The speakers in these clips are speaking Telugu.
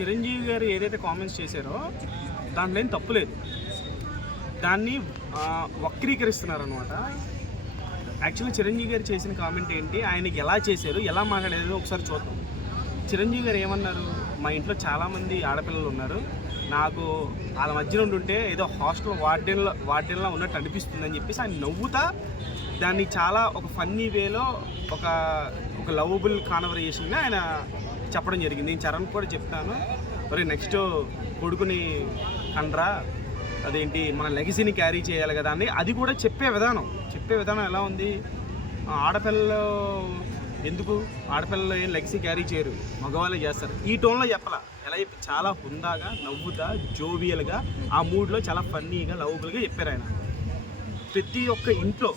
చిరంజీవి గారు ఏదైతే కామెంట్స్ చేశారో దాంట్లో ఏం తప్పు లేదు, దాన్ని వక్రీకరిస్తున్నారనమాట. యాక్చువల్లీ చిరంజీవి గారు చేసిన కామెంట్ ఏంటి, ఆయనకి ఎలా చేశారు, ఎలా మాట్లాడేది ఒకసారి చూద్దాం. చిరంజీవి గారు ఏమన్నారు, మా ఇంట్లో చాలామంది ఆడపిల్లలు ఉన్నారు, నాకు వాళ్ళ మధ్య నుండి ఉంటే ఏదో హాస్టల్ వార్డెన్లో ఉన్నట్టు అనిపిస్తుందని చెప్పేసి ఆయన నవ్వుతా దాన్ని చాలా ఒక ఫన్నీ వేలో ఒక లవబుల్ కాన్వర్జేషన్గా ఆయన చెప్పడం జరిగింది. నేను చరణ్ కూడా చెప్తాను, మరి నెక్స్ట్ కొడుకుని కండ్రా, అదేంటి మన లెగసీని క్యారీ చేయాలి కదా అని. అది కూడా చెప్పే విధానం ఎలా ఉంది, ఆడపిల్లలు ఎందుకు, ఆడపిల్లలు ఏం లెగసీ క్యారీ చేయరు, మగవాళ్ళే చేస్తారు, ఈ టోన్లో చెప్పాల. ఎలా చెప్పి చాలా హుందాగా నవ్వుతా జోవియల్గా ఆ మూడ్లో చాలా ఫన్నీగా లవబుల్గా చెప్పారు ఆయన. ప్రతి ఒక్క ఇంట్లో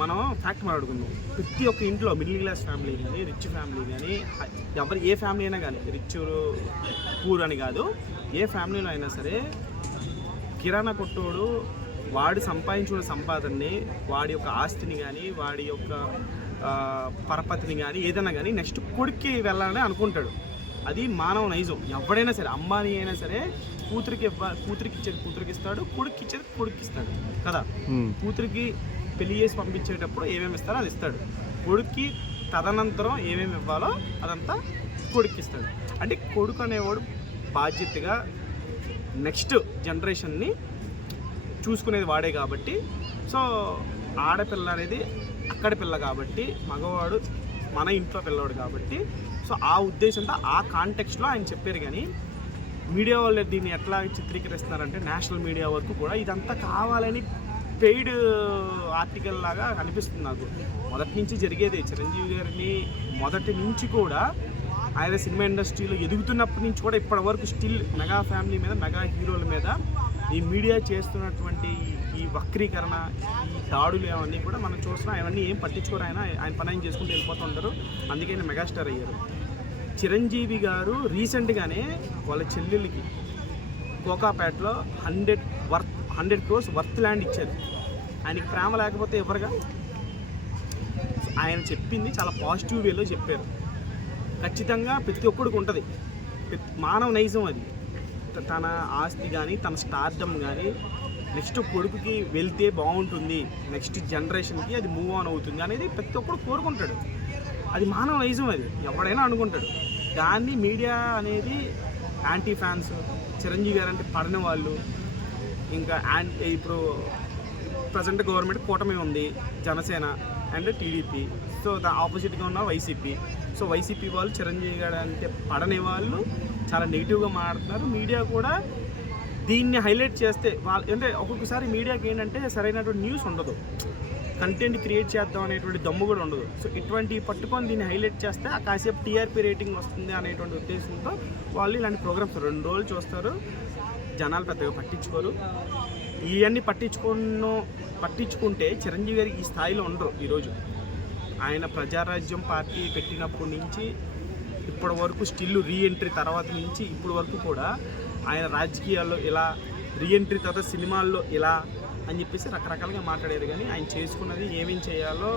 మనం ఫ్యాక్ట్ మాట్లాడుకుందాం, ప్రతి ఒక్క ఇంట్లో మిడిల్ క్లాస్ ఫ్యామిలీ కానీ రిచ్ ఫ్యామిలీ కానీ ఏ ఫ్యామిలీ అయినా కానీ, రిచ్ పూర్ అని కాదు, ఏ ఫ్యామిలీలో అయినా సరే కిరాణా కొట్టోడు వాడు సంపాదించుకున్న సంపాదనని, వాడి యొక్క ఆస్తిని కానీ, వాడి యొక్క పరపతిని కానీ ఏదైనా కానీ నెక్స్ట్ కొడుక్కి వెళ్ళాలని అనుకుంటాడు. అది మానవ నైజం. ఎవడైనా సరే, అంబానీ అయినా సరే కూతురికి ఇచ్చేది కూతురికి ఇస్తాడు, కొడుక్కి ఇచ్చేది కొడుక్కి ఇస్తాడు కదా. కూతురికి పెళ్లి చేసి పంపించేటప్పుడు ఏమేమి ఇస్తారో అది ఇస్తాడు, కొడుక్కి తదనంతరం ఏమేమి ఇవ్వాలో అదంతా కొడుక్కి ఇస్తాడు. అంటే కొడుకు అనేవాడు బాధ్యతగా నెక్స్ట్ జనరేషన్ని చూసుకునేది వాడే కాబట్టి, సో ఆడపిల్ల అనేది అక్కడి పిల్ల కాబట్టి, మగవాడు మన ఇంట్లో పిల్లవాడు కాబట్టి, సో ఆ ఉద్దేశంతో ఆ కాంటెక్స్ట్లో ఆయన చెప్పారు. కానీ మీడియా వాళ్ళు దీన్ని ఎట్లా చిత్రీకరిస్తున్నారంటే నేషనల్ మీడియా వరకు కూడా ఇదంతా కావాలని పెయిడ్ ఆర్టికల్ లాగా అనిపిస్తుంది నాకు. మొదటి నుంచి జరిగేదే. చిరంజీవి గారిని మొదటి నుంచి కూడా ఆయన సినిమా ఇండస్ట్రీలో ఎదుగుతున్నప్పటి నుంచి కూడా ఇప్పటి వరకు స్టిల్ మెగా ఫ్యామిలీ మీద, మెగా హీరోల మీద ఈ మీడియా చేస్తున్నటువంటి ఈ వక్రీకరణ, ఈ దాడులు అవన్నీ కూడా మనం చూస్తున్నాం. అవన్నీ ఏం పట్టించుకోరు, ఆయన పని ఆయన చేసుకుంటూ వెళ్ళిపోతూ ఉంటారు. అందుకే ఆయన మెగాస్టార్ అయ్యారు. చిరంజీవి గారు రీసెంట్గానే వాళ్ళ చెల్లెలకి కోకాపేటలో 100 crores వర్త్ ల్యాండ్ ఇచ్చారు. ఆయనకి ప్రేమ లేకపోతే ఎవరుగా. ఆయన చెప్పింది చాలా పాజిటివ్ వేలో చెప్పారు. ఖచ్చితంగా ప్రతి ఒక్కడికి ఉంటుంది, మానవ నైజం అది. తన ఆస్తి కానీ, తన స్టార్డమ్ కానీ నెక్స్ట్ కొడుకుకి వెళ్తే బాగుంటుంది, నెక్స్ట్ జనరేషన్కి అది మూవ్ ఆన్ అవుతుంది అనేది ప్రతి ఒక్కడు కోరుకుంటాడు. అది మానవ నైజం, అది ఎవడైనా అనుకుంటాడు. దాన్ని మీడియా అనేది యాంటీ ఫ్యాన్స్, చిరంజీవి గారు అంటే పడని వాళ్ళు, ఇంకా ఇప్పుడు ప్రజెంట్ గవర్నమెంట్ కూటమి ఉంది, జనసేన అండ్ టీడీపీ, సో ఆపోజిట్గా ఉన్న వైసీపీ. సో వైసీపీ వాళ్ళు చిరంజీవి గారు అంటే పడని వాళ్ళు చాలా నెగిటివ్గా మాట్లాడుతున్నారు. మీడియా కూడా దీన్ని హైలైట్ చేస్తే అంటే ఒక్కొక్కసారి మీడియాకి ఏంటంటే సరైనటువంటి న్యూస్ ఉండదు, కంటెంట్ క్రియేట్ చేద్దాం అనేటువంటి దమ్ము కూడా ఉండదు. సో ఇటువంటి పట్టుకొని దీన్ని హైలైట్ చేస్తే ఆ కాసేపు టీఆర్పీ రేటింగ్ వస్తుంది అనేటువంటి ఉద్దేశంతో వాళ్ళు ఇలాంటి ప్రోగ్రామ్స్ 2 రోజులు చూస్తారు. జనాలు పెద్దగా పట్టించుకోరు. ఇవన్నీ పట్టించుకుంటే చిరంజీవి గారికి ఈ స్థాయిలో ఉండరు. ఈరోజు ఆయన ప్రజారాజ్యం పార్టీ పెట్టినప్పటి నుంచి ఇప్పటి వరకు స్టిల్ రీఎంట్రీ తర్వాత నుంచి ఇప్పటి వరకు కూడా ఆయన రాజకీయాల్లో ఇలా, రీఎంట్రీ తర్వాత సినిమాల్లో ఇలా అని చెప్పేసి రకరకాలుగా మాట్లాడారు. కానీ ఆయన చేసుకున్నది ఏమేం చేయాలో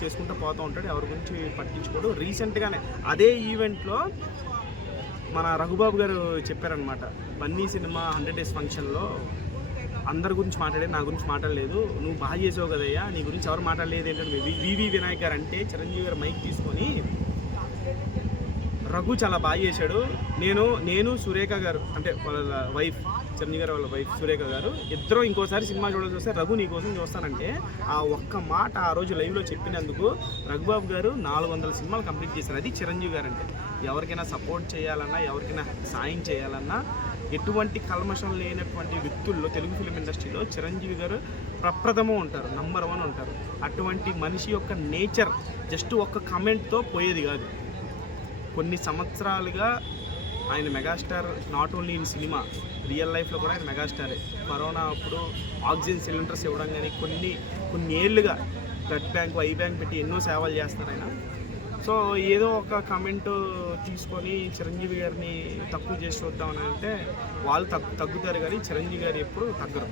చేసుకుంటూ పోతూ ఉంటాడు, ఎవరి గురించి పట్టించుకోడు. రీసెంట్గానే అదే ఈవెంట్లో మన రఘుబాబు గారు చెప్పారనమాట, బన్నీ సినిమా 100 days ఫంక్షన్లో అందరి గురించి మాట్లాడే, నా గురించి మాట్లాడలేదు, నువ్వు బాగా చేసావు కదయ్యా, నీ గురించి ఎవరు మాట్లాడలేదు ఏంటంటే వివి వినాయక్ గారు అంటే చిరంజీవి గారు మైక్ తీసుకొని రఘు చాలా బాగా చేశాడు, నేను సురేఖ గారు అంటే వాళ్ళ వైఫ్, చిరంజీవి గారు వాళ్ళ వైఫ్ సురేఖ గారు ఇద్దరు ఇంకోసారి సినిమా చూడాల్సి వస్తే రఘు నీ కోసం చూస్తానంటే ఆ ఒక్క మాట ఆ రోజు లైవ్లో చెప్పినందుకు రఘుబాబు గారు 400 సినిమాలు కంప్లీట్ చేశారు. అది చిరంజీవి గారు అంటే. ఎవరికైనా సపోర్ట్ చేయాలన్నా, ఎవరికైనా సాయం చేయాలన్నా, ఎటువంటి కల్మషం లేనటువంటి వ్యక్తుల్లో తెలుగు ఫిలిం ఇండస్ట్రీలో చిరంజీవి గారు ప్రప్రథమం ఉంటారు, నంబర్ 1 ఉంటారు. అటువంటి మనిషి యొక్క నేచర్ జస్ట్ ఒక్క కమెంట్తో పోయేది కాదు. కొన్ని సంవత్సరాలుగా ఆయన megastar, not only in cinema, real లైఫ్లో కూడా ఆయన మెగాస్టారే. కరోనా అప్పుడు ఆక్సిజన్ సిలిండర్స్ ఇవ్వడం కానీ కొన్ని ఏళ్ళుగా బ్లడ్ బ్యాంక్, ఐ బ్యాంక్ పెట్టి ఎన్నో సేవలు చేస్తారు ఆయన. సో ఏదో ఒక కమెంట్ తీసుకొని చిరంజీవి గారిని తక్కువ చేసి చూద్దామని అంటే వాళ్ళు తగ్గుతారు, కానీ చిరంజీవి గారు ఎప్పుడు తగ్గరు.